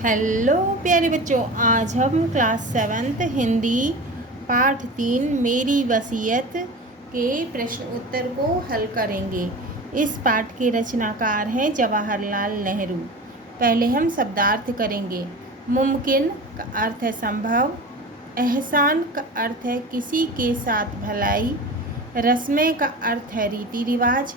Hello प्यारे बच्चों, आज हम क्लास 7th हिंदी पाठ 3 मेरी वसीयत के प्रश्न उत्तर को हल करेंगे। इस पाठ के रचनाकार हैं जवाहरलाल नेहरू। पहले हम शब्दार्थ करेंगे। मुमकिन का अर्थ है संभव, एहसान का अर्थ है किसी के साथ भलाई, रस्में का अर्थ है रीति रिवाज,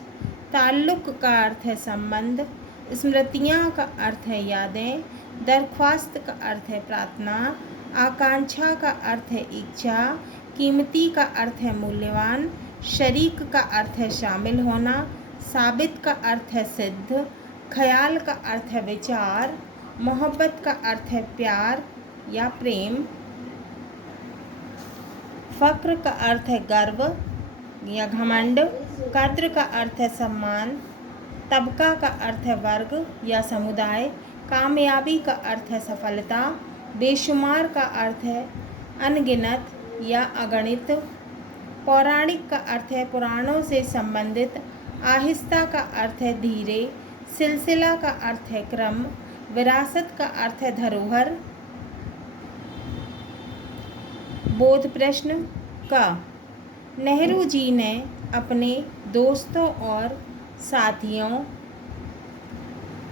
ताल्लुक़ का अर्थ है संबंध, स्मृतियाँ का अर्थ है यादें, दरख्वास्त का अर्थ है प्रार्थना, आकांक्षा का अर्थ है इच्छा, कीमती का अर्थ है मूल्यवान, शरीक का अर्थ है शामिल होना, साबित का अर्थ है सिद्ध, ख्याल का अर्थ है विचार, मोहब्बत का अर्थ है प्यार या प्रेम, फ़क्र का अर्थ है गर्व या घमंड, कद्र का अर्थ है सम्मान, तबका का अर्थ है वर्ग या समुदाय, कामयाबी का अर्थ है सफलता, बेशुमार का अर्थ है अनगिनत या अगणित, पौराणिक का अर्थ है पुराणों से संबंधित, आहिस्ता का अर्थ है धीरे, सिलसिला का अर्थ है क्रम, विरासत का अर्थ है धरोहर। बोध प्रश्न का नेहरू जी ने अपने दोस्तों और साथियों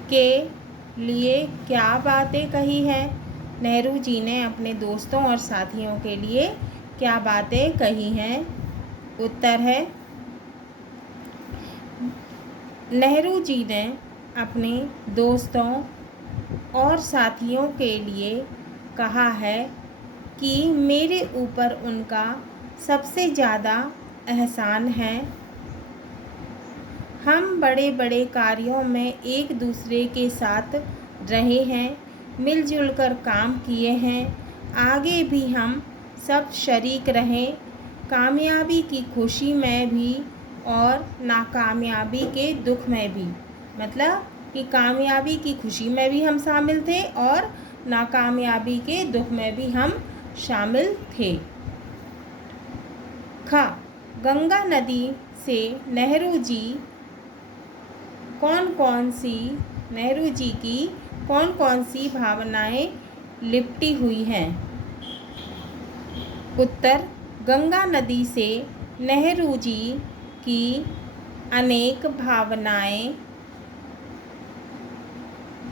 के लिए क्या बातें कही हैं? नेहरू जी ने अपने दोस्तों और साथियों के लिए क्या बातें कही हैं? उत्तर है, नेहरू जी ने अपने दोस्तों और साथियों के लिए कहा है कि मेरे ऊपर उनका सबसे ज़्यादा एहसान है। हम बड़े बड़े कार्यों में एक दूसरे के साथ रहे हैं, मिलजुल कर काम किए हैं, आगे भी हम सब शरीक रहें, कामयाबी की खुशी में भी और नाकामयाबी के दुख में भी। मतलब कि कामयाबी की खुशी में भी हम शामिल थे और नाकामयाबी के दुख में भी हम शामिल थे। ख गंगा नदी से नेहरू जी की कौन कौन सी भावनाएं लिपटी हुई हैं? उत्तर, गंगा नदी से नेहरू जी की अनेक भावनाएं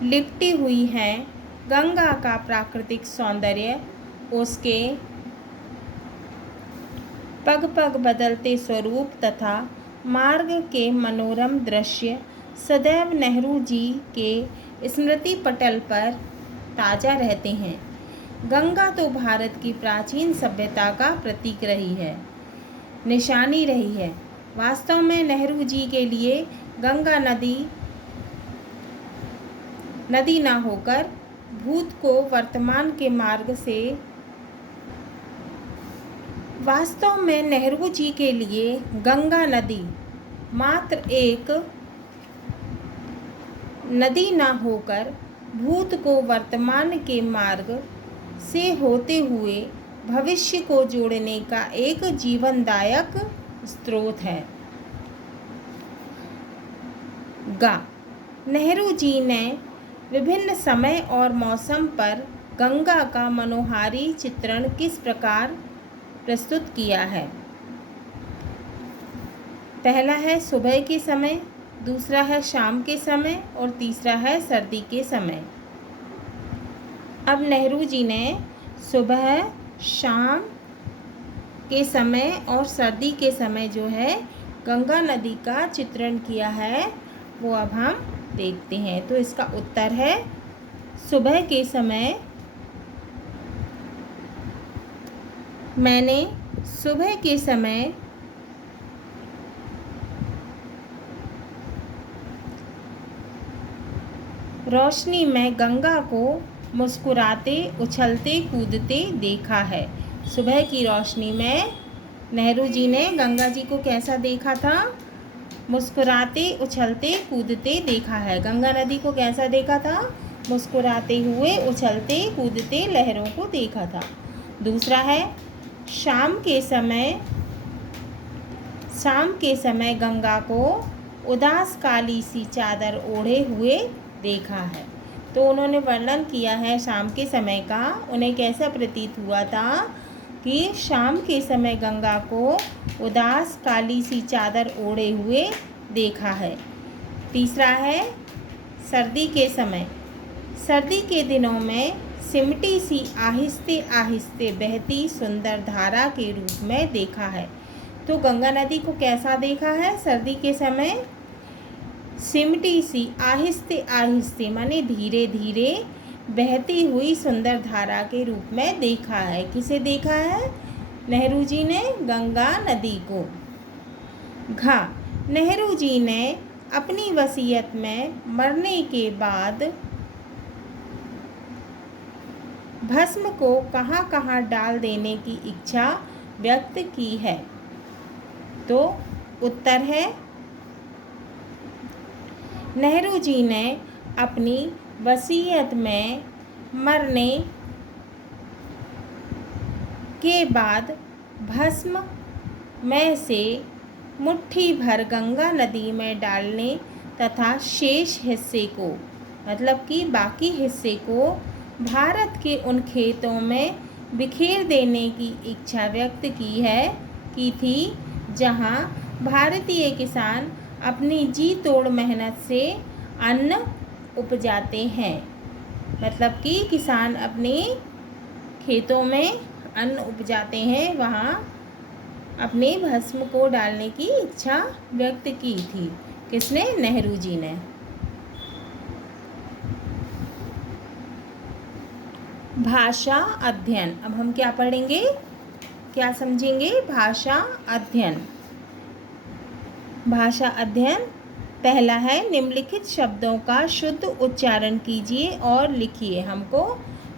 लिपटी हुई हैं। गंगा का प्राकृतिक सौंदर्य, उसके पग पग बदलते स्वरूप तथा मार्ग के मनोरम दृश्य सदैव नेहरू जी के स्मृति पटल पर ताज़ा रहते हैं। गंगा तो भारत की प्राचीन सभ्यता का प्रतीक रही है, निशानी रही है। वास्तव में नेहरू जी के लिए गंगा नदी ना होकर भूत को वर्तमान के मार्ग से वास्तव में नेहरू जी के लिए गंगा नदी मात्र एक नदी ना होकर भूत को वर्तमान के मार्ग से होते हुए भविष्य को जोड़ने का एक जीवनदायक स्रोत है। गा नेहरू जी ने विभिन्न समय और मौसम पर गंगा का मनोहारी चित्रण किस प्रकार प्रस्तुत किया है? पहला है सुबह के समय, दूसरा है शाम के समय और तीसरा है सर्दी के समय। अब नेहरू जी ने सुबह, शाम के समय और सर्दी के समय जो है गंगा नदी का चित्रण किया है, वो अब हम देखते हैं। तो इसका उत्तर है सुबह के समय। मैंने सुबह के समय रोशनी में गंगा को मुस्कुराते, उछलते, कूदते देखा है। सुबह की रोशनी में नेहरू जी ने गंगा जी को कैसा देखा था? मुस्कुराते, उछलते, कूदते देखा है। गंगा नदी को कैसा देखा था? मुस्कुराते हुए, उछलते, कूदते लहरों को देखा था। दूसरा है शाम के समय गंगा को उदास काली सी चादर ओढ़े हुए देखा है। तो उन्होंने वर्णन किया है शाम के समय का। उन्हें कैसा प्रतीत हुआ था कि शाम के समय गंगा को उदास काली सी चादर ओढ़े हुए देखा है। तीसरा है सर्दी के समय। सर्दी के दिनों में सिमटी सी आहिस्ते आहिस्ते बहती सुंदर धारा के रूप में देखा है। तो गंगा नदी को कैसा देखा है सर्दी के समय? सिमटी सी आहिस्ते आहिस्ते माने धीरे धीरे बहती हुई सुंदर धारा के रूप में देखा है। किसे देखा है? नेहरू जी ने गंगा नदी को। घ नेहरू जी ने अपनी वसीयत में मरने के बाद भस्म को कहाँ कहाँ डाल देने की इच्छा व्यक्त की है? तो उत्तर है नेहरू जी ने अपनी वसीयत में मरने के बाद भस्म में से मुट्ठी भर गंगा नदी में डालने तथा शेष हिस्से को मतलब कि बाकी हिस्से को भारत के उन खेतों में बिखेर देने की इच्छा व्यक्त की थी जहां भारतीय किसान अपनी जी तोड़ मेहनत से अन्न उपजाते हैं। मतलब कि किसान अपने खेतों में अन्न उपजाते हैं, वहाँ अपने भस्म को डालने की इच्छा व्यक्त की थी। किसने? नेहरू जी ने। भाषा अध्ययन। अब हम क्या पढ़ेंगे, क्या समझेंगे? भाषा अध्ययन। भाषा अध्ययन पहला है निम्नलिखित शब्दों का शुद्ध उच्चारण कीजिए और लिखिए। हमको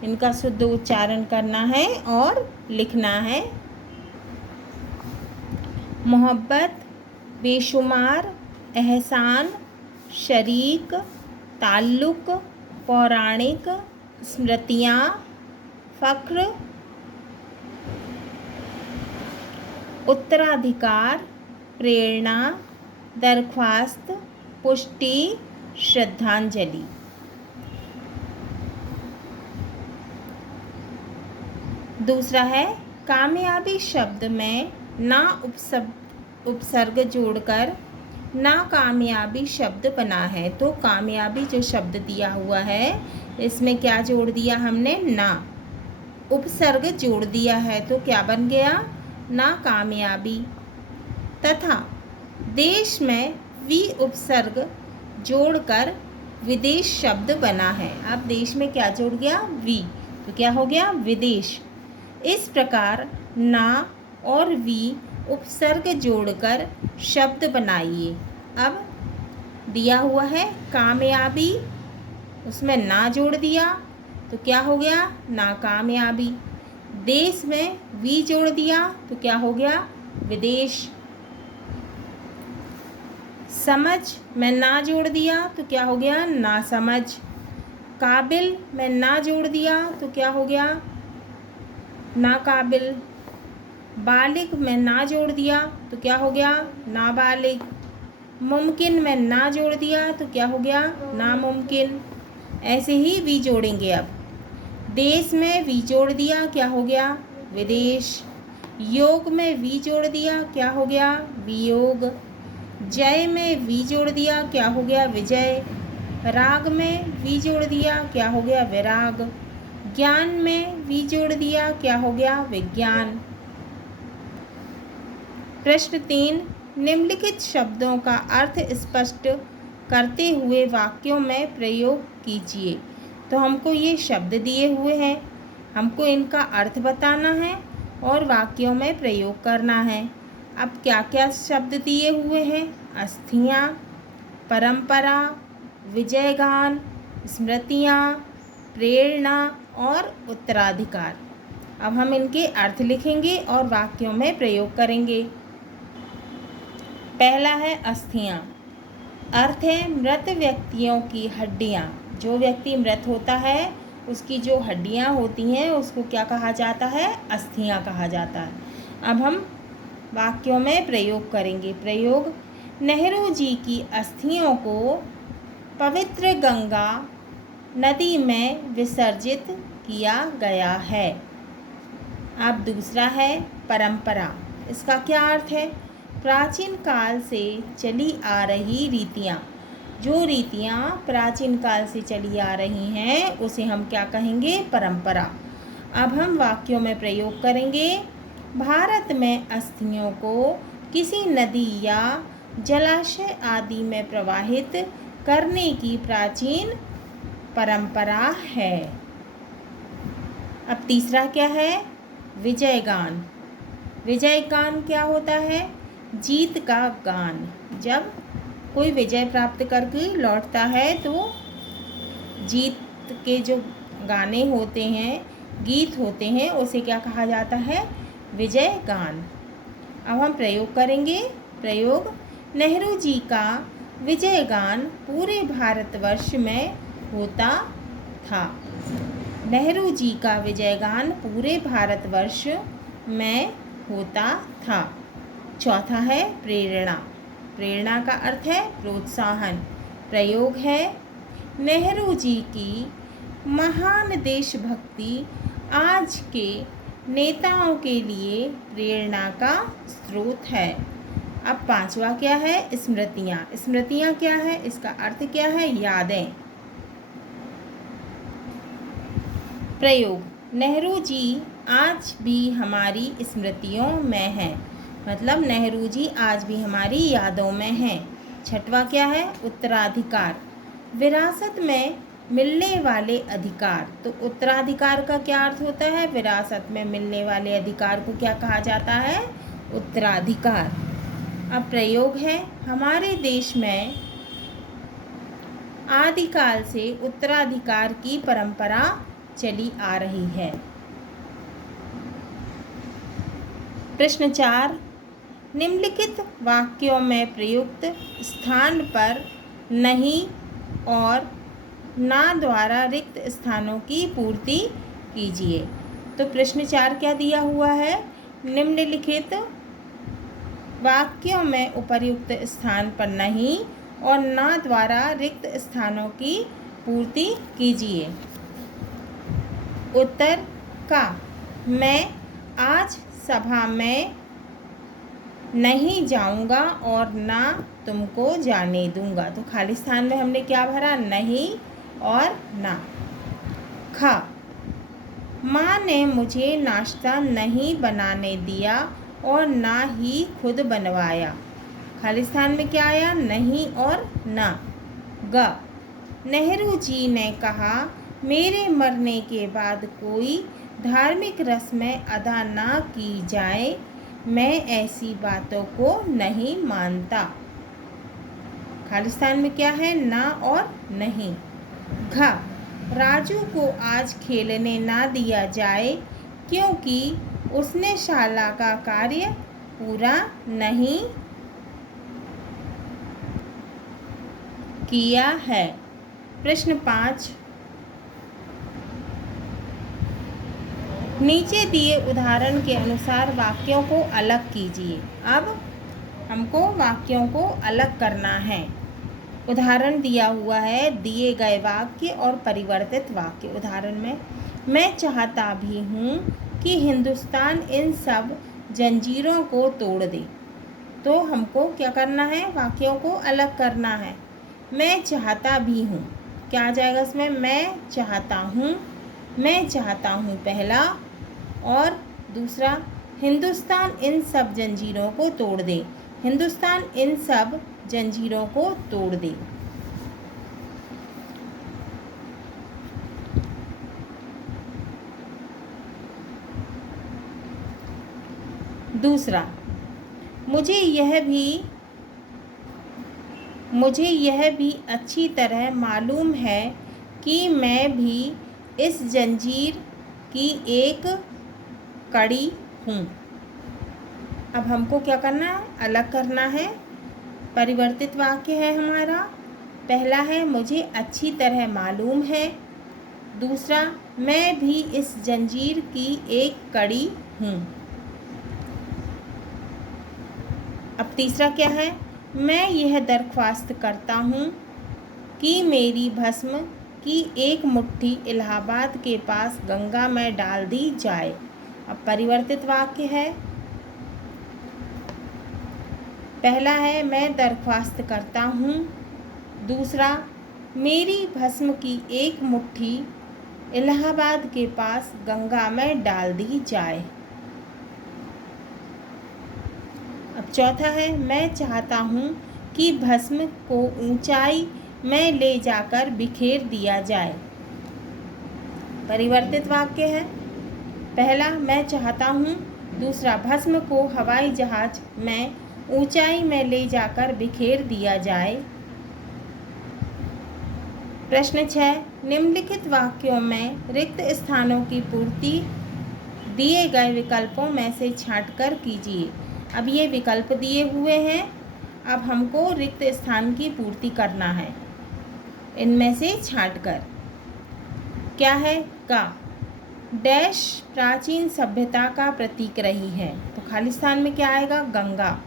इनका शुद्ध उच्चारण करना है और लिखना है। मोहब्बत, बेशुमार, एहसान, शरीक, ताल्लुक, पौराणिक, स्मृतियाँ, फ़ख्र, उत्तराधिकार, प्रेरणा, दरख्वास्त, पुष्टि, श्रद्धांजलि। दूसरा है कामयाबी शब्द में ना उपसर्ग जोड़कर नाकामयाबी शब्द बना है। तो कामयाबी जो शब्द दिया हुआ है इसमें क्या जोड़ दिया हमने? ना। उपसर्ग जोड़ दिया है तो क्या बन गया? नाकामयाबी। तथा देश में वी उपसर्ग जोड़कर विदेश शब्द बना है। अब देश में क्या जोड़ गया? वी, तो क्या हो गया? विदेश। इस प्रकार ना और वी उपसर्ग जोड़कर शब्द बनाइए। अब दिया हुआ है कामयाबी, उसमें ना जोड़ दिया तो क्या हो गया? नाकामयाबी। देश में वी जोड़ दिया तो क्या हो गया? विदेश। समझ में ना जोड़ दिया तो क्या हो गया? नासमझ। काबिल में ना जोड़ दिया तो क्या हो गया? नाकाबिल। बालिग में ना जोड़ दिया तो क्या हो गया? नाबालिग। मुमकिन में ना जोड़ दिया तो क्या हो गया? नामुमकिन। ऐसे ही वी जोड़ेंगे। अब देश में वी जोड़ दिया, क्या हो गया? विदेश। योग में वी जोड़ दिया, क्या हो गया? वियोग। जय में वी जोड़ दिया, क्या हो गया? विजय। राग में वी जोड़ दिया, क्या हो गया? विराग। ज्ञान में वी जोड़ दिया, क्या हो गया? विज्ञान। प्रश्न 3, निम्नलिखित शब्दों का अर्थ स्पष्ट करते हुए वाक्यों में प्रयोग कीजिए। तो हमको ये शब्द दिए हुए हैं, हमको इनका अर्थ बताना है और वाक्यों में प्रयोग करना है। अब क्या क्या शब्द दिए हुए हैं? अस्थियाँ, परंपरा, विजयगान, स्मृतियाँ, प्रेरणा और उत्तराधिकार। अब हम इनके अर्थ लिखेंगे और वाक्यों में प्रयोग करेंगे। पहला है अस्थियाँ। अर्थ है मृत व्यक्तियों की हड्डियाँ। जो व्यक्ति मृत होता है उसकी जो हड्डियाँ होती हैं उसको क्या कहा जाता है? अस्थियाँ कहा जाता है। अब हम वाक्यों में प्रयोग करेंगे। प्रयोग: नेहरू जी की अस्थियों को पवित्र गंगा नदी में विसर्जित किया गया है। अब दूसरा है परंपरा। इसका क्या अर्थ है? प्राचीन काल से चली आ रही रीतियाँ। जो रीतियाँ प्राचीन काल से चली आ रही हैं उसे हम क्या कहेंगे? परंपरा। अब हम वाक्यों में प्रयोग करेंगे। भारत में अस्थियों को किसी नदी या जलाशय आदि में प्रवाहित करने की प्राचीन परंपरा है। अब तीसरा क्या है? विजयगान। विजयगान क्या होता है? जीत का गान। जब कोई विजय प्राप्त करके लौटता है तो जीत के जो गाने होते हैं, गीत होते हैं, उसे क्या कहा जाता है? विजय गान। अब हम प्रयोग करेंगे। प्रयोग। नेहरू जी का विजय गान पूरे भारतवर्ष में होता था। नेहरू जी का विजय गान पूरे भारतवर्ष में होता था। चौथा है प्रेरणा। प्रेरणा का अर्थ है प्रोत्साहन। प्रयोग है। नेहरू जी की महान देशभक्ति आज के नेताओं के लिए प्रेरणा का स्रोत है। अब पांचवा क्या है? स्मृतियाँ। स्मृतियाँ क्या है? इसका अर्थ क्या है? यादें। प्रयोग। नेहरू जी आज भी हमारी स्मृतियों में हैं। मतलब नेहरू जी आज भी हमारी यादों में हैं। छठवां क्या है? उत्तराधिकार। विरासत में मिलने वाले अधिकार। तो उत्तराधिकार का क्या अर्थ होता है? विरासत में मिलने वाले अधिकार को क्या कहा जाता है? उत्तराधिकार। अब प्रयोग है। हमारे देश में आदिकाल से उत्तराधिकार की परंपरा चली आ रही है। प्रश्न 4। निम्नलिखित वाक्यों में प्रयुक्त स्थान पर नहीं और ना द्वारा रिक्त स्थानों की पूर्ति कीजिए। तो प्रश्न 4 क्या दिया हुआ है? निम्नलिखित वाक्यों में उपर्युक्त स्थान पर नहीं और ना द्वारा रिक्त स्थानों की पूर्ति कीजिए। उत्तर का। मैं आज सभा में नहीं जाऊंगा और ना तुमको जाने दूंगा। तो खाली स्थान में हमने क्या भरा? नहीं और ना। खा। माँ ने मुझे नाश्ता नहीं बनाने दिया और ना ही खुद बनवाया। खाली स्थान में क्या आया? नहीं और ना। ग। नेहरू जी ने कहा मेरे मरने के बाद कोई धार्मिक रस्में अदा ना की जाए। मैं ऐसी बातों को नहीं मानता। खाली स्थान में क्या है? ना और नहीं। घ। राजू को आज खेलने ना दिया जाए क्योंकि उसने शाला का कार्य पूरा नहीं किया है। प्रश्न 5। नीचे दिए उदाहरण के अनुसार वाक्यों को अलग कीजिए। अब हमको वाक्यों को अलग करना है। उदाहरण दिया हुआ है दिए गए वाक्य और परिवर्तित वाक्य। उदाहरण में मैं चाहता भी हूँ कि हिंदुस्तान इन सब जंजीरों को तोड़ दे। तो हमको क्या करना है? वाक्यों को अलग करना है। मैं चाहता भी हूँ, क्या आ जाएगा इसमें? मैं चाहता हूँ। मैं चाहता हूँ पहला, और दूसरा हिंदुस्तान इन सब जंजीरों को तोड़ दे। हिंदुस्तान इन सब जंजीरों को तोड़ दे। दूसरा, मुझे यह भी अच्छी तरह मालूम है कि मैं भी इस जंजीर की एक कड़ी हूँ। अब हमको क्या करना है? अलग करना है। परिवर्तित वाक्य है हमारा। पहला है मुझे अच्छी तरह मालूम है। दूसरा मैं भी इस जंजीर की एक कड़ी हूँ। अब तीसरा क्या है? मैं यह दरख्वास्त करता हूँ कि मेरी भस्म की एक मुट्ठी इलाहाबाद के पास गंगा में डाल दी जाए। अब परिवर्तित वाक्य है। पहला है मैं दरख्वास्त करता हूँ। दूसरा, मेरी भस्म की एक मुट्ठी इलाहाबाद के पास गंगा में डाल दी जाए। अब चौथा है मैं चाहता हूँ कि भस्म को ऊंचाई में ले जाकर बिखेर दिया जाए। परिवर्तित वाक्य है। पहला मैं चाहता हूँ। दूसरा, भस्म को हवाई जहाज में ऊंचाई में ले जाकर बिखेर दिया जाए। प्रश्न 6, निम्नलिखित वाक्यों में रिक्त स्थानों की पूर्ति दिए गए विकल्पों में से छांटकर कीजिए। अब ये विकल्प दिए हुए हैं, अब हमको रिक्त स्थान की पूर्ति करना है इनमें से छांटकर। क्या है? का डैश प्राचीन सभ्यता का प्रतीक रही है। तो खाली स्थान में क्या आएगा? गंगा।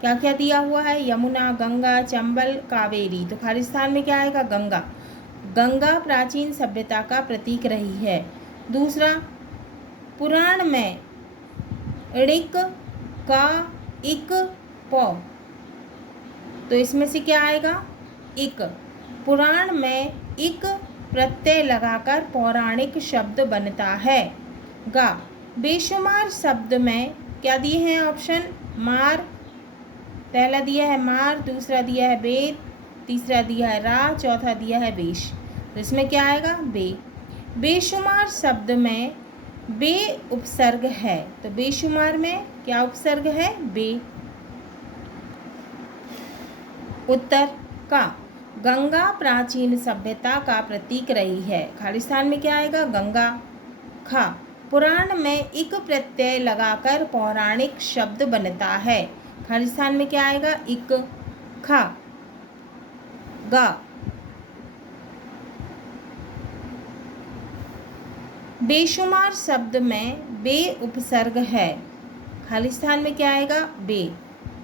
क्या क्या दिया हुआ है? यमुना, गंगा, चंबल, कावेरी। तो खाली स्थान में क्या आएगा? गंगा। गंगा प्राचीन सभ्यता का प्रतीक रही है। दूसरा, पुराण में ऋक, का, इक, पौ। तो इसमें से क्या आएगा? इक। पुराण में इक प्रत्यय लगाकर पौराणिक शब्द बनता है। गा बेशुमार शब्द में क्या दिए हैं ऑप्शन? मार, पहला दिया है मार, दूसरा दिया है बेद, तीसरा दिया है रा, चौथा दिया है बेश। तो इसमें क्या आएगा? बे। बेशुमार शब्द में बे उपसर्ग है। तो बेशुमार में क्या उपसर्ग है? बे। उत्तर का गंगा प्राचीन सभ्यता का प्रतीक रही है। खाली स्थान में क्या आएगा? गंगा। खा पुराण में इक प्रत्यय लगाकर पौराणिक शब्द बनता है। खाली स्थान में क्या आएगा? इक। खा गा बेशुमार शब्द में बे उपसर्ग है। खाली स्थान में क्या आएगा? बे।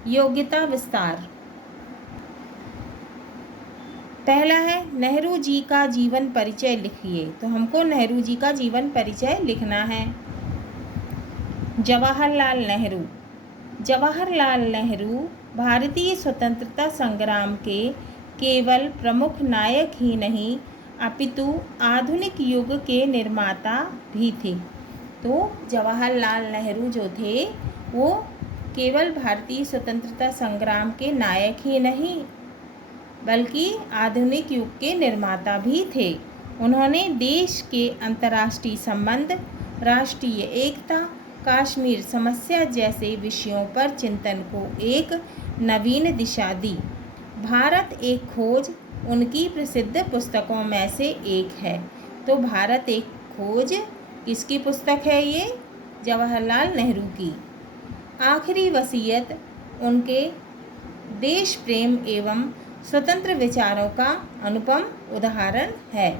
योग्यता विस्तार। पहला है नेहरू जी का जीवन परिचय लिखिए। तो हमको नेहरू जी का जीवन परिचय लिखना है। जवाहरलाल नेहरू। जवाहरलाल नेहरू भारतीय स्वतंत्रता संग्राम के केवल प्रमुख नायक ही नहीं अपितु आधुनिक युग के निर्माता भी थे। तो जवाहरलाल नेहरू जो थे वो केवल भारतीय स्वतंत्रता संग्राम के नायक ही नहीं बल्कि आधुनिक युग के निर्माता भी थे। उन्होंने देश के अंतर्राष्ट्रीय संबंध, राष्ट्रीय एकता, कश्मीर समस्या जैसे विषयों पर चिंतन को एक नवीन दिशा दी। भारत एक खोज उनकी प्रसिद्ध पुस्तकों में से एक है। तो भारत एक खोज किसकी पुस्तक है? ये जवाहरलाल नेहरू की। आखिरी वसीयत उनके देश प्रेम एवं स्वतंत्र विचारों का अनुपम उदाहरण है।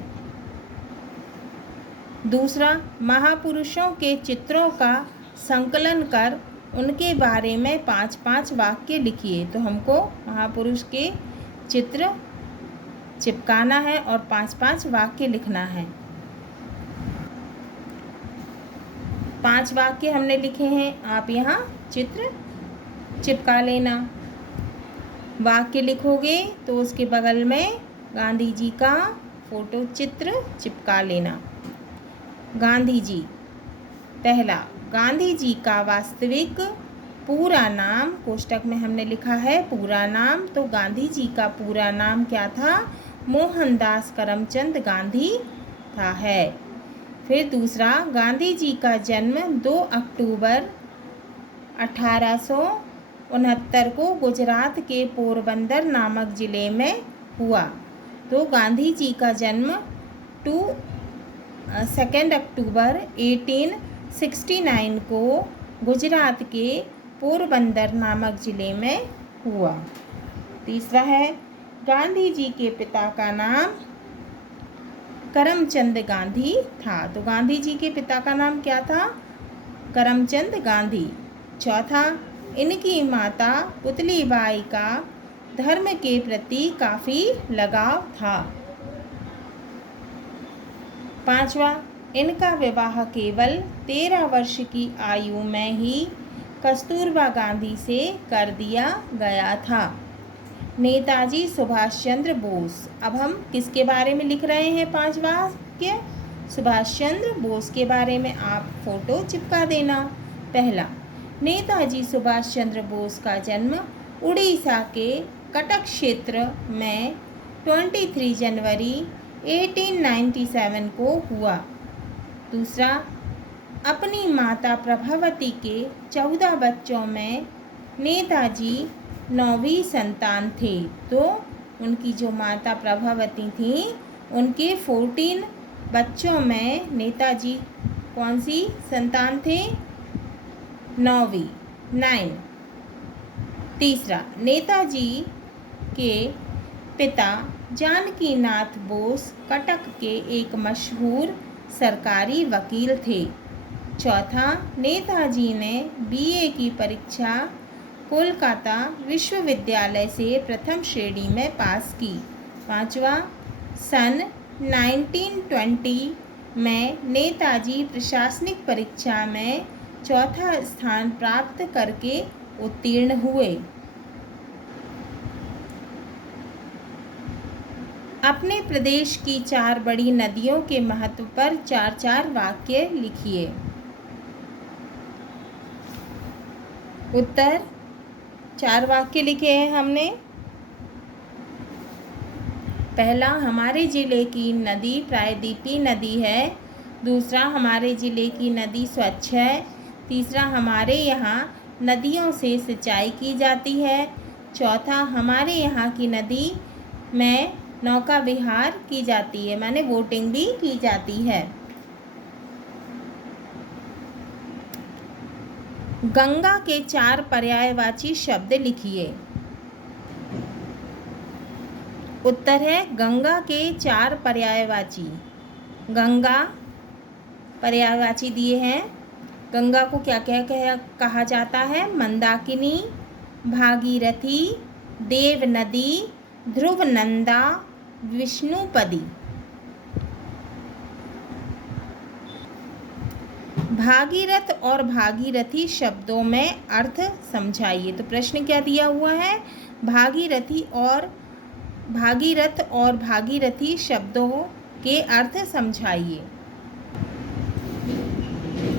दूसरा, महापुरुषों के चित्रों का संकलन कर उनके बारे में 5-5 वाक्य लिखिए। तो हमको महापुरुष के चित्र चिपकाना है और 5-5 वाक्य लिखना है। 5 वाक्य हमने लिखे हैं, आप यहाँ चित्र चिपका लेना। वाक्य लिखोगे तो उसके बगल में गांधी जी का फोटो चित्र चिपका लेना। गांधी जी। पहला, गांधी जी का वास्तविक पूरा नाम, कोष्टक में हमने लिखा है पूरा नाम। तो गांधी जी का पूरा नाम क्या था? मोहनदास करमचंद गांधी था है। फिर दूसरा, गांधी जी का जन्म 2 अक्टूबर 1869 को गुजरात के पोरबंदर नामक ज़िले में हुआ। तो गांधी जी का जन्म 2 अक्टूबर 1869 को गुजरात के पोरबंदर नामक ज़िले में हुआ। तीसरा है, गांधी जी के पिता का नाम करमचंद गांधी था। तो गांधी जी के पिता का नाम क्या था? करमचंद गांधी। चौथा, इनकी माता पुतलीबाई का धर्म के प्रति काफ़ी लगाव था। 5वां, इनका विवाह केवल 13 वर्ष की आयु में ही कस्तूरबा गांधी से कर दिया गया था। नेताजी सुभाष चंद्र बोस। अब हम किसके बारे में लिख रहे हैं? 5 वाक्य सुभाष चंद्र बोस के बारे में। आप फोटो चिपका देना। पहला, नेताजी सुभाष चंद्र बोस का जन्म उड़ीसा के कटक क्षेत्र में 23 जनवरी 1897 को हुआ। दूसरा, अपनी माता प्रभावती के 14 बच्चों में नेताजी 9वीं संतान थे। तो उनकी जो माता प्रभावती थी, उनके 14 बच्चों में नेताजी कौन सी संतान थे? 9वीं, 9। तीसरा, नेताजी के पिता जानकी नाथ बोस कटक के एक मशहूर सरकारी वकील थे। चौथा, नेताजी ने बीए की परीक्षा कोलकाता विश्वविद्यालय से प्रथम श्रेणी में पास की। पांचवा, सन 1920 में नेताजी प्रशासनिक परीक्षा में चौथा स्थान प्राप्त करके उत्तीर्ण हुए। अपने प्रदेश की 4 बड़ी नदियों के महत्व पर 4-4 वाक्य लिखिए। उत्तर 4 वाक्य लिखे हैं हमने। पहला, हमारे ज़िले की नदी प्रायद्वीपीय नदी है। दूसरा, हमारे ज़िले की नदी स्वच्छ है। तीसरा, हमारे यहाँ नदियों से सिंचाई की जाती है। चौथा, हमारे यहाँ की नदी में नौका विहार की जाती है, माने बोटिंग भी की जाती है। गंगा के 4 पर्यायवाची शब्द लिखिए। उत्तर है गंगा के 4 पर्यायवाची। गंगा पर्यायवाची दिए हैं। गंगा को क्या क्या कहा जाता है? मंदाकिनी, भागीरथी, देव नदी, ध्रुव नंदा, विष्णुपदी। भागीरथ और भागीरथी शब्दों में अर्थ समझाइए। तो प्रश्न क्या दिया हुआ है? भागीरथ और भागीरथी शब्दों के अर्थ समझाइए।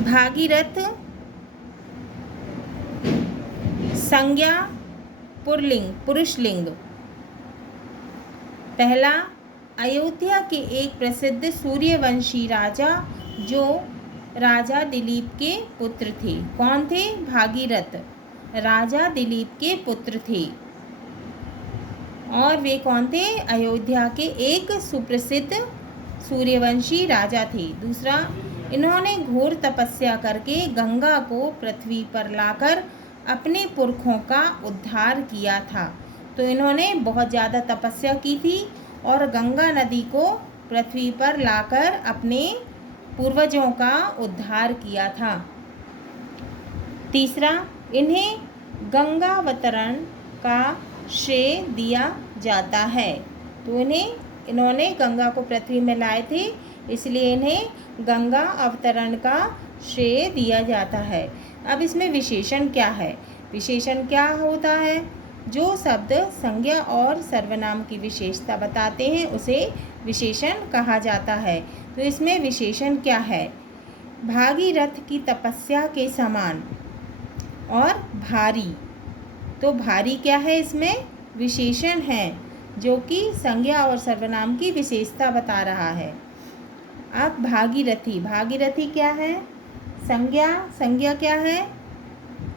भागीरथ संज्ञा पुल्लिंग पुरुषलिंग। पहला, अयोध्या के एक प्रसिद्ध सूर्यवंशी राजा जो राजा दिलीप के पुत्र थे। कौन थे? भागीरथ राजा दिलीप के पुत्र थे। और वे कौन थे? अयोध्या के एक सुप्रसिद्ध सूर्यवंशी राजा थे। दूसरा, इन्होंने घोर तपस्या करके गंगा को पृथ्वी पर लाकर अपने पुरखों का उद्धार किया था। तो इन्होंने बहुत ज़्यादा तपस्या की थी और गंगा नदी को पृथ्वी पर लाकर अपने पूर्वजों का उद्धार किया था। तीसरा, इन्हें गंगावतरण का श्रेय दिया जाता है। तो इन्होंने गंगा को पृथ्वी में लाए थे, इसलिए इन्हें गंगा अवतरण का श्रेय दिया जाता है। अब इसमें विशेषण क्या है? विशेषण क्या होता है? जो शब्द संज्ञा और सर्वनाम की विशेषता बताते हैं उसे विशेषण कहा जाता है। तो इसमें विशेषण क्या है? भागीरथ की तपस्या के समान और भारी। तो भारी क्या है? इसमें विशेषण है जो कि संज्ञा और सर्वनाम की विशेषता बता रहा है। अब भागीरथी क्या है? संज्ञा क्या है?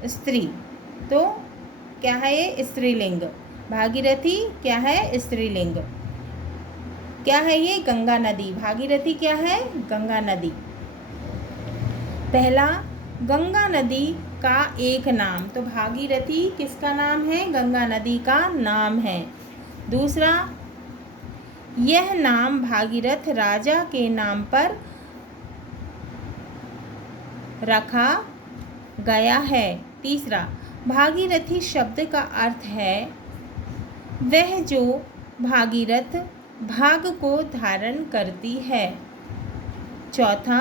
स्त्री। तो क्या है ये? स्त्रीलिंग। भागीरथी क्या है? स्त्रीलिंग। क्या है ये? गंगा नदी। भागीरथी क्या है? गंगा नदी। पहला, गंगा नदी का एक नाम। तो भागीरथी किसका नाम है? गंगा नदी का नाम है। दूसरा, यह नाम भागीरथ राजा के नाम पर रखा गया है। तीसरा, भागीरथी शब्द का अर्थ है वह जो भागीरथ भाग को धारण करती है। चौथा,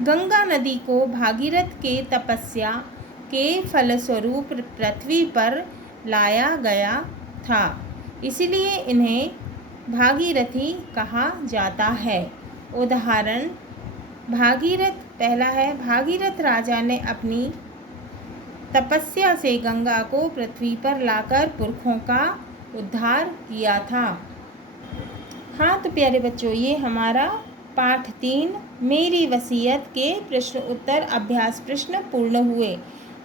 गंगा नदी को भागीरथ के तपस्या के फलस्वरूप पृथ्वी पर लाया गया था, इसलिए इन्हें भागीरथी कहा जाता है। उदाहरण, भागीरथ पहला है, भागीरथ राजा ने अपनी तपस्या से गंगा को पृथ्वी पर लाकर पुरखों का उद्धार किया था। हाँ तो प्यारे बच्चों, ये हमारा पाठ 3 मेरी वसीयत के प्रश्न उत्तर अभ्यास प्रश्न पूर्ण हुए।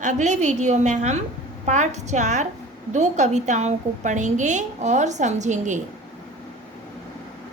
अगले वीडियो में हम पाठ 4 2 कविताओं को पढ़ेंगे और समझेंगे।